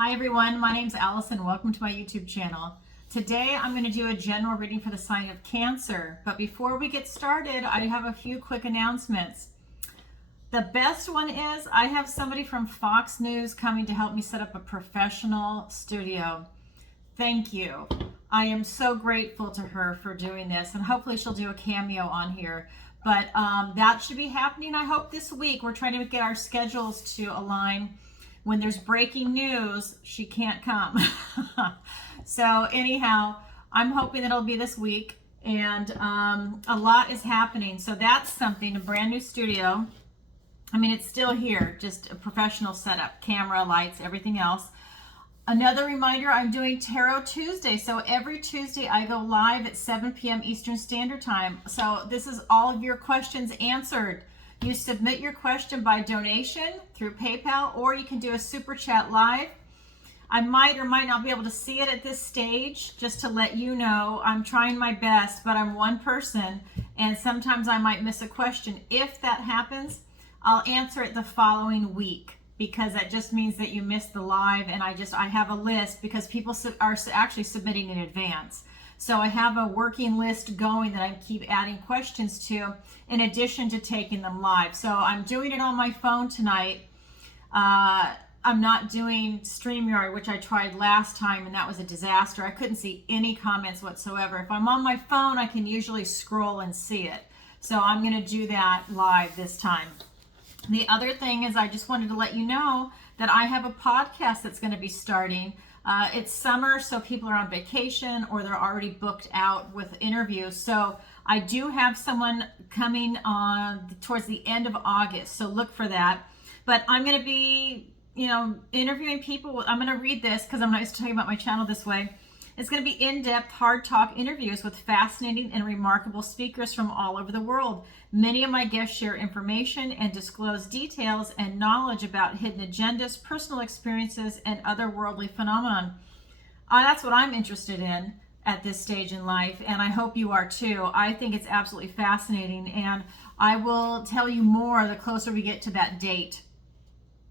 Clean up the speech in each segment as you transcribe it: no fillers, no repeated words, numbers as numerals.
Hi everyone, my name's Allison. Welcome to my YouTube channel. Today I'm going to do a general reading for the sign of Cancer. But before we get started, I have a few quick announcements. The best one is I have somebody from Fox News coming to help me set up a professional studio. Thank you. I am so grateful to her for doing this, and hopefully she'll do a cameo on here. But that should be happening, I hope, this week. We're trying to get our schedules to align. When there's breaking news, she can't come. So anyhow, I'm hoping that it'll be this week, and a lot is happening. So that's something, a brand new studio. I mean, it's still here, just a professional setup, camera, lights, everything else. Another reminder, I'm doing Tarot Tuesday. So every Tuesday I go live at 7 p.m. Eastern Standard Time. So this is all of your questions answered. You submit your question by donation through PayPal, or you can do a super chat live. I might or might not be able to see it at this stage, just to let you know. I'm trying my best, but I'm one person, and sometimes I might miss a question. If that happens, I'll answer it the following week, because that just means that you missed the live, and I have a list because people are actually submitting in advance. So I have a working list going that I keep adding questions to, in addition to taking them live. So I'm doing it on my phone tonight. I'm not doing StreamYard, which I tried last time, and that was a disaster. I couldn't see any comments whatsoever. If I'm on my phone, I can usually scroll and see it. So I'm going to do that live this time. The other thing is, I just wanted to let you know that I have a podcast that's going to be starting. It's summer, so people are on vacation or they're already booked out with interviews. So I do have someone coming on towards the end of August, so look for that. But I'm going to be, interviewing people. I'm going to read this because I'm not used to talking about my channel this way. It's going to be in-depth, hard talk interviews with fascinating and remarkable speakers from all over the world. Many of my guests share information and disclose details and knowledge about hidden agendas, personal experiences, and otherworldly phenomenon. That's what I'm interested in at this stage in life, and I hope you are too. I think it's absolutely fascinating, and I will tell you more the closer we get to that date.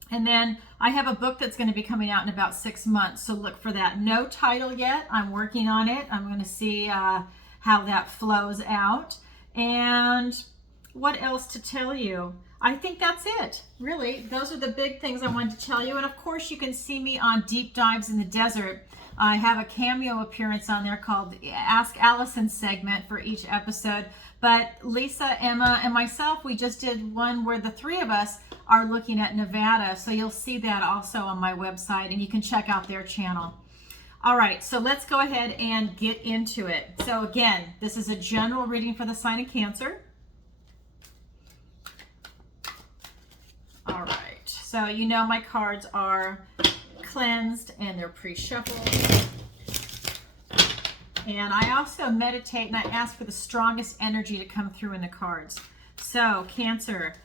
And then I have a book that's going to be coming out in about 6 months, so look for that. No title yet. I'm working on it. I'm going to see how that flows out. And what else to tell you? I think that's it, really. Those are the big things I wanted to tell you. And of course, you can see me on Deep Dives in the Desert. I have a cameo appearance on there called Ask Allison segment for each episode. But Lisa, Emma, and myself, we just did one where the three of us are looking at Nevada. So you'll see that also on my website, and you can check out their channel. All right, so let's go ahead and get into it. So again, this is a general reading for the sign of Cancer. All right, so you know my cards are cleansed and they're pre-shuffled. And I also meditate and I ask for the strongest energy to come through in the cards. So Cancer,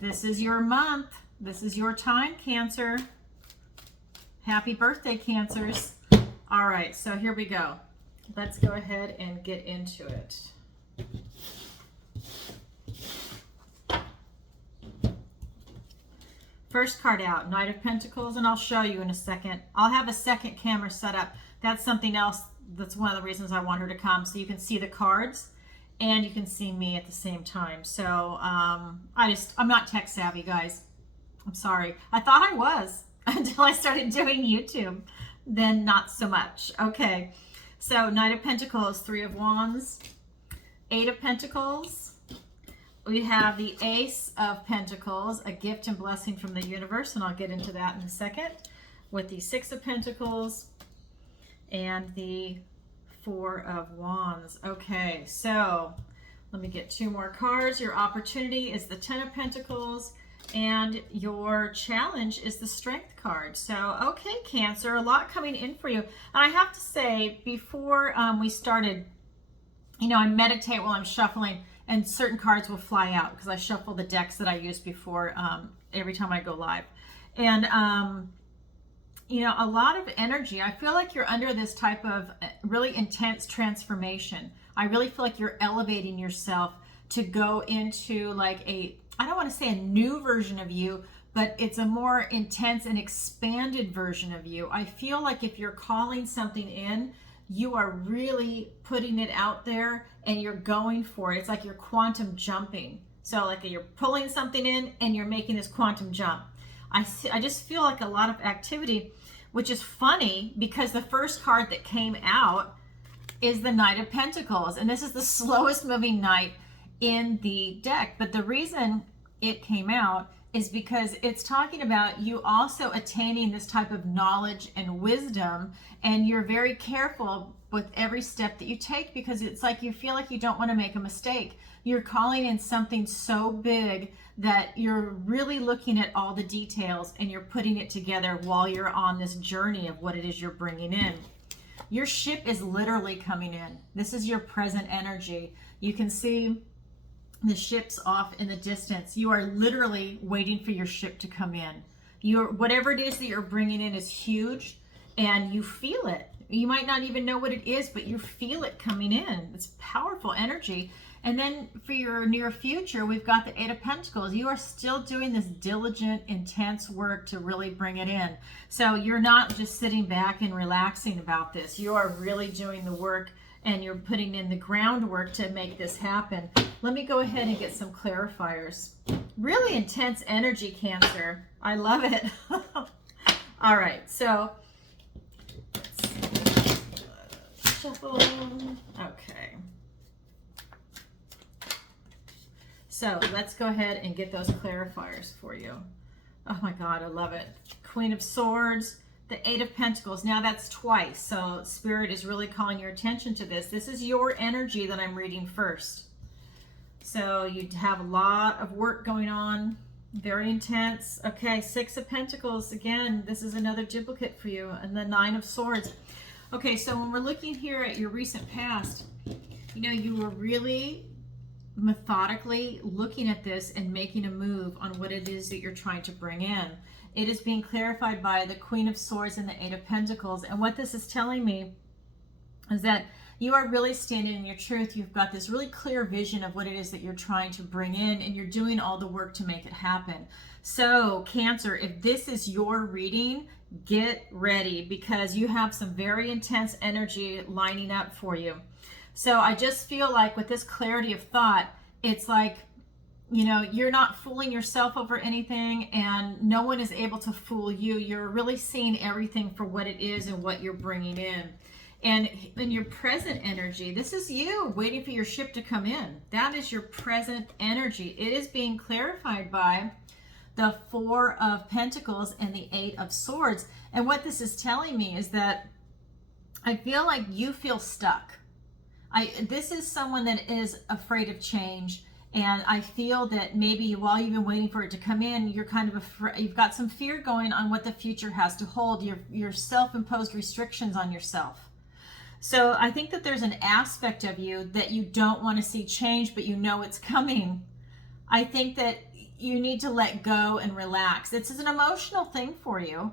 this is your month. This is your time, Cancer. Happy birthday, Cancers. All right, so here we go. Let's go ahead and get into it. First card out, Knight of Pentacles, and I'll show you in a second. I'll have a second camera set up. That's something else. That's one of the reasons I want her to come, so you can see the cards and you can see me at the same time. So I'm not tech savvy, guys. I'm sorry. I thought I was until I started doing YouTube. Then not so much. Okay, so Knight of Pentacles, Three of Wands, Eight of Pentacles. We have the Ace of Pentacles, a gift and blessing from the universe, and I'll get into that in a second, with the Six of Pentacles and the Four of Wands. Okay, so let me get two more cards. Your opportunity is the Ten of Pentacles, and your challenge is the Strength card. So, okay, Cancer, a lot coming in for you. And I have to say, before we started, I meditate while I'm shuffling, and certain cards will fly out because I shuffle the decks that I used before every time I go live. And, a lot of energy. I feel like you're under this type of really intense transformation. I really feel like you're elevating yourself to go into like I don't want to say a new version of you, but it's a more intense and expanded version of you. I feel like if you're calling something in, you are really putting it out there and you're going for it. It's like you're quantum jumping. So like you're pulling something in and you're making this quantum jump. I just feel like a lot of activity, which is funny because the first card that came out is the Knight of Pentacles. And this is the slowest moving knight in the deck. But the reason it came out is because it's talking about you also attaining this type of knowledge and wisdom, and you're very careful with every step that you take because it's like you feel like you don't want to make a mistake. You're calling in something so big that you're really looking at all the details and you're putting it together while you're on this journey of what it is you're bringing in. Your ship is literally coming in. This is your present energy. You can see the ship's off in the distance. You are literally waiting for your ship to come in. Whatever it is that you're bringing in is huge, and you feel it. You might not even know what it is, but you feel it coming in. It's powerful energy. And then for your near future, we've got the Eight of Pentacles. You are still doing this diligent, intense work to really bring it in. So you're not just sitting back and relaxing about this. You are really doing the work, and you're putting in the groundwork to make this happen. Let me go ahead and get some clarifiers. Really intense energy, Cancer. I love it. All right, so let's shuffle. Okay. So let's go ahead and get those clarifiers for you. Oh my God, I love it. Queen of Swords, the Eight of Pentacles. Now that's twice, so Spirit is really calling your attention to this. This is your energy that I'm reading first. So you have a lot of work going on, very intense. Okay, Six of Pentacles. Again, this is another duplicate for you. And the Nine of Swords. Okay, so when we're looking here at your recent past, you know, you were really methodically looking at this and making a move on what it is that you're trying to bring in. It is being clarified by the Queen of Swords and the Eight of Pentacles. And what this is telling me is that you are really standing in your truth. You've got this really clear vision of what it is that you're trying to bring in, and you're doing all the work to make it happen. So Cancer, if this is your reading, get ready because you have some very intense energy lining up for you. So I just feel like with this clarity of thought, it's like, you know, you're not fooling yourself over anything, and no one is able to fool you. You're really seeing everything for what it is and what you're bringing in. And in your present energy, this is you waiting for your ship to come in. That is your present energy. It is being clarified by the Four of Pentacles and the Eight of Swords. And what this is telling me is that I feel like you feel stuck. This is someone that is afraid of change, and I feel that maybe while you've been waiting for it to come in, you're kind of afraid. You've got some fear going on what the future has to hold. Your self-imposed restrictions on yourself. So I think that there's an aspect of you that you don't want to see change, but you know it's coming. I think that you need to let go and relax. This is an emotional thing for you.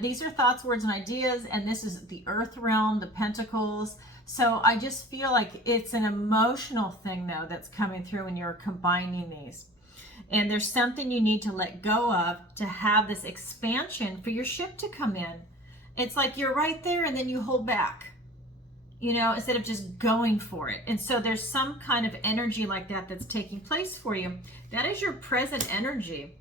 These are thoughts, words, and ideas, and this is the earth realm, the pentacles. So I just feel like it's an emotional thing, though, that's coming through when you're combining these. And there's something you need to let go of to have this expansion for your ship to come in. It's like you're right there and then you hold back, you know, instead of just going for it. And so there's some kind of energy like that that's taking place for you. That is your present energy.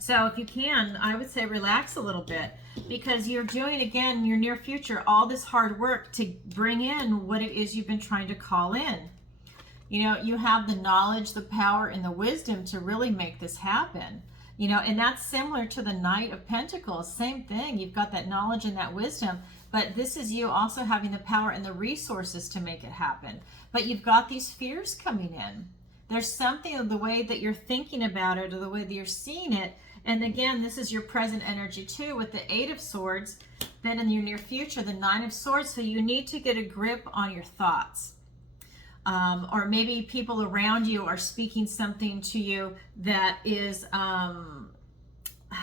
So if you can, I would say relax a little bit, because you're doing, again, in your near future, all this hard work to bring in what it is you've been trying to call in. You know, you have the knowledge, the power, and the wisdom to really make this happen. You know, and that's similar to the Knight of Pentacles. Same thing. You've got that knowledge and that wisdom, but this is you also having the power and the resources to make it happen. But you've got these fears coming in. There's something of the way that you're thinking about it or the way that you're seeing it. And again, this is your present energy too, with the Eight of Swords. Then in your near future, the Nine of Swords. So you need to get a grip on your thoughts. Or maybe people around you are speaking something to you that is, I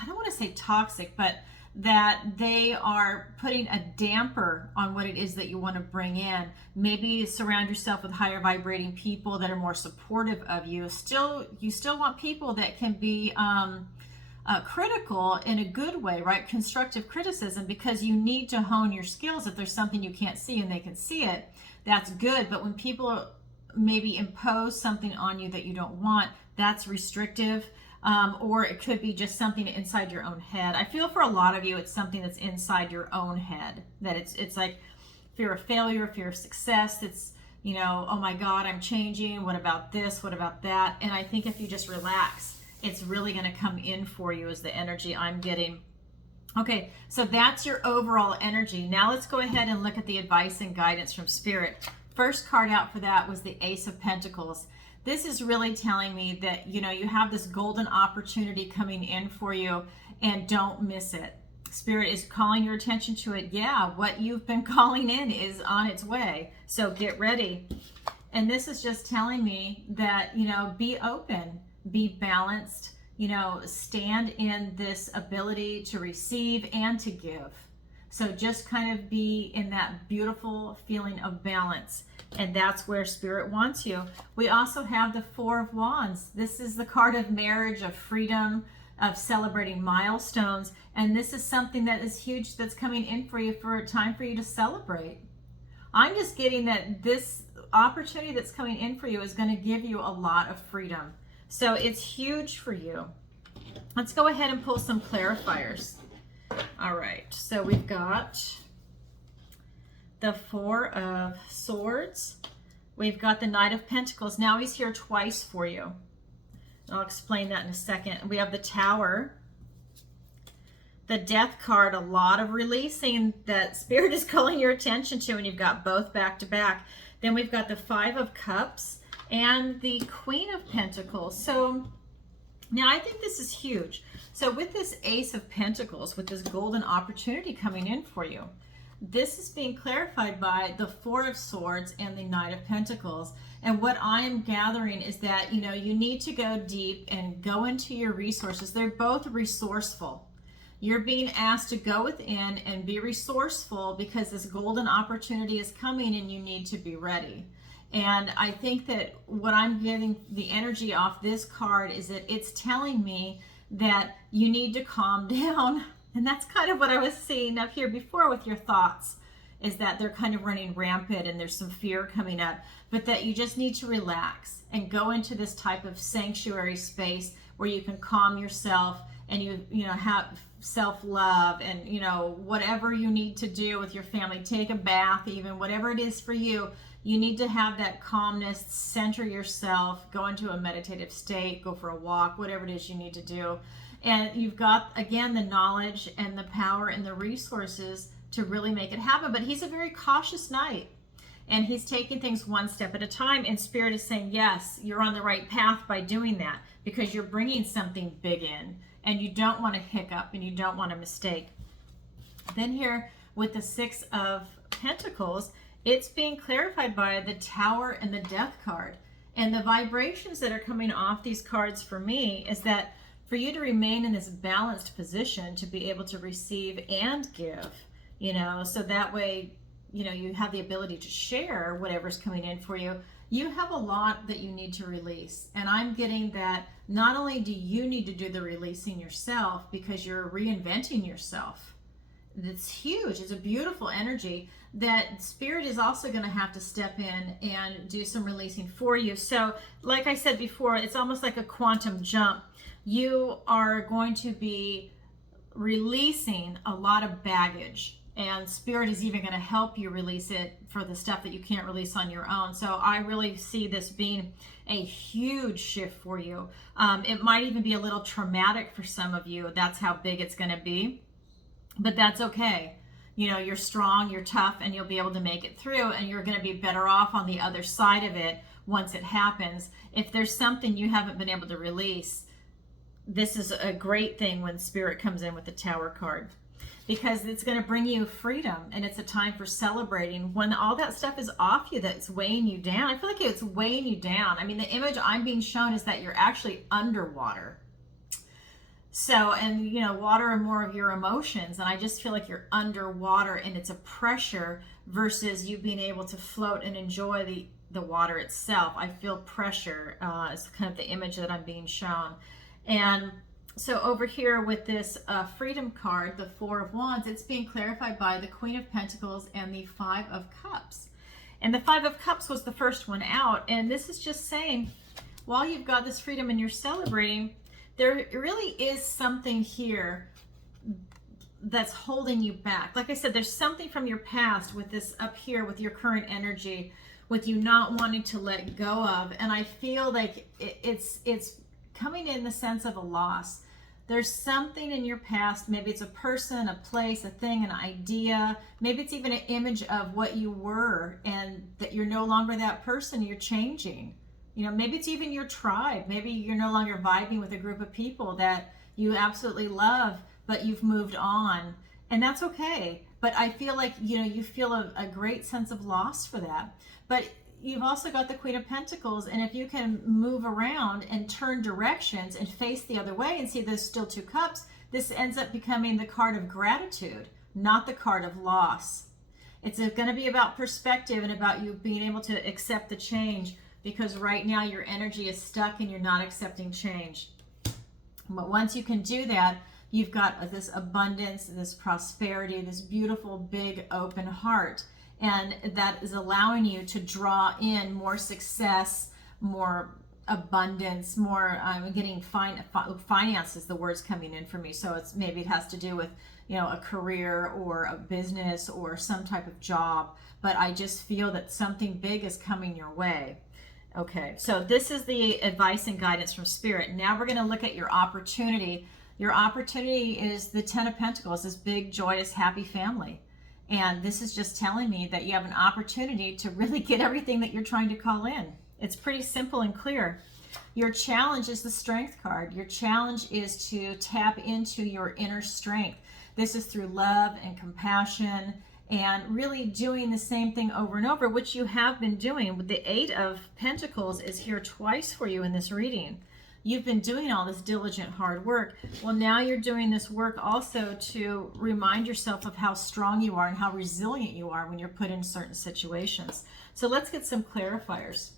don't want to say toxic, but that they are putting a damper on what it is that you want to bring in. Maybe surround yourself with higher vibrating people that are more supportive of you. You still want people that can be critical in a good way, right? Constructive criticism, because you need to hone your skills. If there's something you can't see and they can see it, that's good. But when people maybe impose something on you that you don't want, that's restrictive. Or it could be just something inside your own head. I feel for a lot of you, it's something that's inside your own head, that it's like fear of failure, fear of success. It's, you know, oh my God, I'm changing. What about this? What about that? And I think if you just relax, it's really going to come in for you, is the energy I'm getting. Okay, so that's your overall energy. Now let's go ahead and look at the advice and guidance from Spirit. First card out for that was the Ace of Pentacles. This is really telling me that, you know, you have this golden opportunity coming in for you, and don't miss it. Spirit is calling your attention to it. Yeah, what you've been calling in is on its way. So get ready. And this is just telling me that, you know, be open, be balanced, you know, stand in this ability to receive and to give. So just kind of be in that beautiful feeling of balance. And that's where Spirit wants you. We also have the Four of Wands. This is the card of marriage, of freedom, of celebrating milestones. And this is something that is huge that's coming in for you, for a time for you to celebrate. I'm just getting that this opportunity that's coming in for you is going to give you a lot of freedom. So it's huge for you. Let's go ahead and pull some clarifiers. All right, so we've got the Four of Swords. We've got the Knight of Pentacles. Now he's here twice for you. I'll explain that in a second. We have the Tower, the Death card, a lot of releasing that Spirit is calling your attention to, and you've got both back to back. Then we've got the Five of Cups and the Queen of Pentacles. So now I think this is huge. So with this Ace of Pentacles, with this golden opportunity coming in for you, this is being clarified by the Four of Swords and the Knight of Pentacles. And what I'm gathering is that, you know, you need to go deep and go into your resources. They're both resourceful. You're being asked to go within and be resourceful, because this golden opportunity is coming and you need to be ready. And I think that what I'm getting the energy off this card is that it's telling me that you need to calm down. And that's kind of what I was seeing up here before with your thoughts, is that they're kind of running rampant and there's some fear coming up, but that you just need to relax and go into this type of sanctuary space where you can calm yourself, and you know, have self-love, and, you know, whatever you need to do with your family, take a bath, even whatever it is for you, you need to have that calmness, center yourself, go into a meditative state, go for a walk, whatever it is you need to do. And you've got, again, the knowledge and the power and the resources to really make it happen. But he's a very cautious knight, and he's taking things one step at a time. And Spirit is saying, yes, you're on the right path by doing that, because you're bringing something big in, and you don't want to hiccup and you don't want to mistake. Then here with the Six of Pentacles, it's being clarified by the Tower and the Death card. And the vibrations that are coming off these cards for me is that for you to remain in this balanced position, to be able to receive and give, you know, so that way, you know, you have the ability to share whatever's coming in for you. You have a lot that you need to release. And I'm getting that not only do you need to do the releasing yourself, because you're reinventing yourself. It's huge. It's a beautiful energy that Spirit is also going to have to step in and do some releasing for you. So like I said before, it's almost like a quantum jump. You are going to be releasing a lot of baggage, and Spirit is even going to help you release it for the stuff that you can't release on your own. So I really see this being a huge shift for you. It might even be a little traumatic for some of you. That's how big it's going to be, but that's okay. You know, you're strong, you're tough, and you'll be able to make it through, and you're going to be better off on the other side of it once it happens. If there's something you haven't been able to release, this is a great thing when Spirit comes in with the Tower card, because it's going to bring you freedom, and it's a time for celebrating when all that stuff is off you, that's weighing you down. I feel like it's weighing you down. I mean, the image I'm being shown is that you're actually underwater. So, and you know, water are more of your emotions, and I just feel like you're underwater, and it's a pressure versus you being able to float and enjoy the water itself. I feel pressure is kind of the image that I'm being shown. And So over here with this freedom card, the Four of Wands, it's being clarified by the Queen of Pentacles and the Five of Cups. And the Five of Cups was the first one out. And this is just saying, while you've got this freedom and you're celebrating, there really is something here that's holding you back. Like I said, there's something from your past with this up here, with your current energy, with you not wanting to let go of. And I feel like it's coming in the sense of a loss. There's something in your past, maybe it's a person, a place, a thing, an idea, maybe it's even an image of what you were and that you're no longer that person, you're changing. You know, maybe it's even your tribe. Maybe you're no longer vibing with a group of people that you absolutely love, but you've moved on, and that's okay. But I feel like, you know, you feel a great sense of loss for that. But you've also got the Queen of Pentacles, and if you can move around and turn directions and face the other way and see there's still two cups, this ends up becoming the card of gratitude, not the card of loss. It's going to be about perspective and about you being able to accept the change, because right now your energy is stuck and you're not accepting change. But once you can do that, you've got this abundance, this prosperity, this beautiful, big, open heart. And that is allowing you to draw in more success, more abundance, more getting finance is the words coming in for me. So it's maybe it has to do with, you know, a career or a business or some type of job. But I just feel that something big is coming your way. Okay, so this is the advice and guidance from Spirit. Now we're going to look at your opportunity. Your opportunity is the Ten of Pentacles, this big, joyous, happy family. And this is just telling me that you have an opportunity to really get everything that you're trying to call in. It's pretty simple and clear. Your challenge is the Strength card. Your challenge is to tap into your inner strength. This is through love and compassion and really doing the same thing over and over, which you have been doing. The Eight of Pentacles is here twice for you in this reading. You've been doing all this diligent hard work. Well, now you're doing this work also to remind yourself of how strong you are and how resilient you are when you're put in certain situations. So let's get some clarifiers.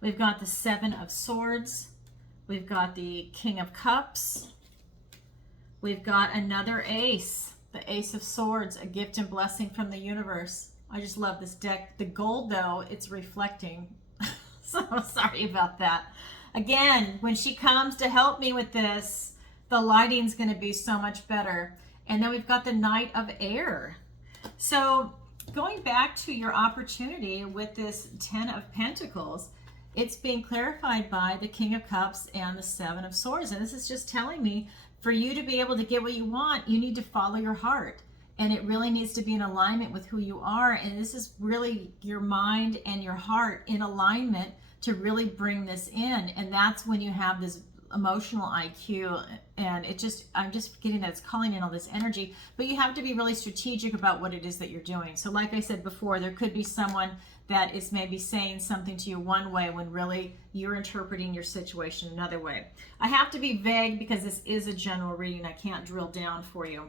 We've got the Seven of Swords. We've got the King of Cups. We've got another ace, the Ace of Swords, a gift and blessing from the universe. I just love this deck. The gold, though, it's reflecting. So sorry about that. Again, when she comes to help me with this, the lighting's going to be so much better. And then we've got the Knight of Air. So going back to your opportunity with this Ten of Pentacles, it's being clarified by the King of Cups and the Seven of Swords. And this is just telling me, for you to be able to get what you want, you need to follow your heart. And it really needs to be in alignment with who you are. And this is really your mind and your heart in alignment to really bring this in. And that's when you have this emotional IQ, and I'm just getting that it's calling in all this energy. But you have to be really strategic about what it is that you're doing. So like I said before, there could be someone that is maybe saying something to you one way when really you're interpreting your situation another way. I have to be vague because this is a general reading. I can't drill down for you.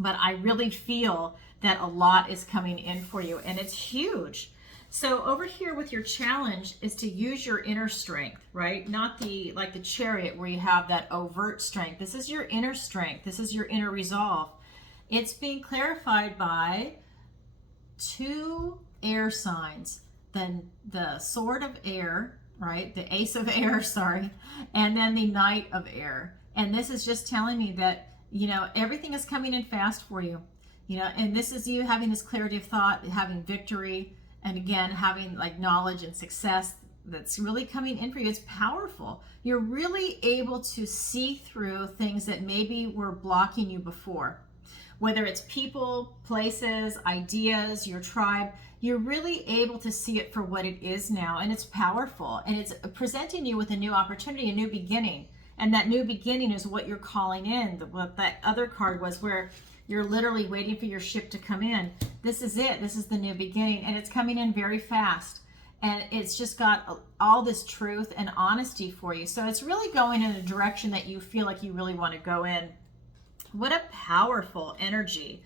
But I really feel that a lot is coming in for you, and it's huge. So over here with your challenge is to use your inner strength, right? Not like the Chariot where you have that overt strength. This is your inner strength. This is your inner resolve. It's being clarified by two air signs. Then the Sword of Air, right? The Ace of Air, sorry. And then the Knight of Air. And this is just telling me that, you know, everything is coming in fast for you. You know, and this is you having this clarity of thought, having victory, and again, having like knowledge and success that's really coming in for you. It's powerful. You're really able to see through things that maybe were blocking you before. Whether it's people, places, ideas, your tribe, you're really able to see it for what it is now. And it's powerful. And it's presenting you with a new opportunity, a new beginning. And that new beginning is what you're calling in. What that other card was, where you're literally waiting for your ship to come in. This is it. This is the new beginning. And it's coming in very fast. And it's just got all this truth and honesty for you. So it's really going in a direction that you feel like you really want to go in. What a powerful energy.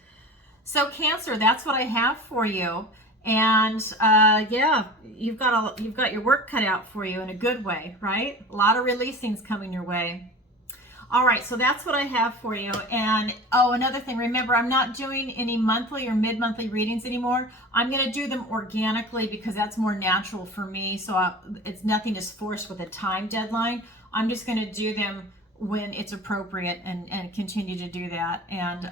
So Cancer, that's what I have for you. And yeah, you've got your work cut out for you in a good way, right? A lot of releasing's coming your way. All right, so that's what I have for you. And oh, another thing, remember, I'm not doing any monthly or mid-monthly readings anymore. I'm going to do them organically because that's more natural for me. So it's nothing is forced with a time deadline. I'm just going to do them when it's appropriate and continue to do that. And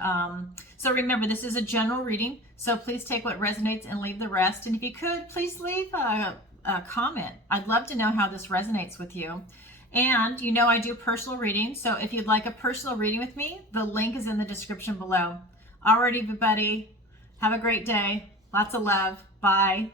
so remember, this is a general reading. So please take what resonates and leave the rest. And if you could, please leave a comment. I'd love to know how this resonates with you. And you know I do personal readings, so if you'd like a personal reading with me, the link is in the description below. Alrighty, everybody, have a great day. Lots of love. Bye.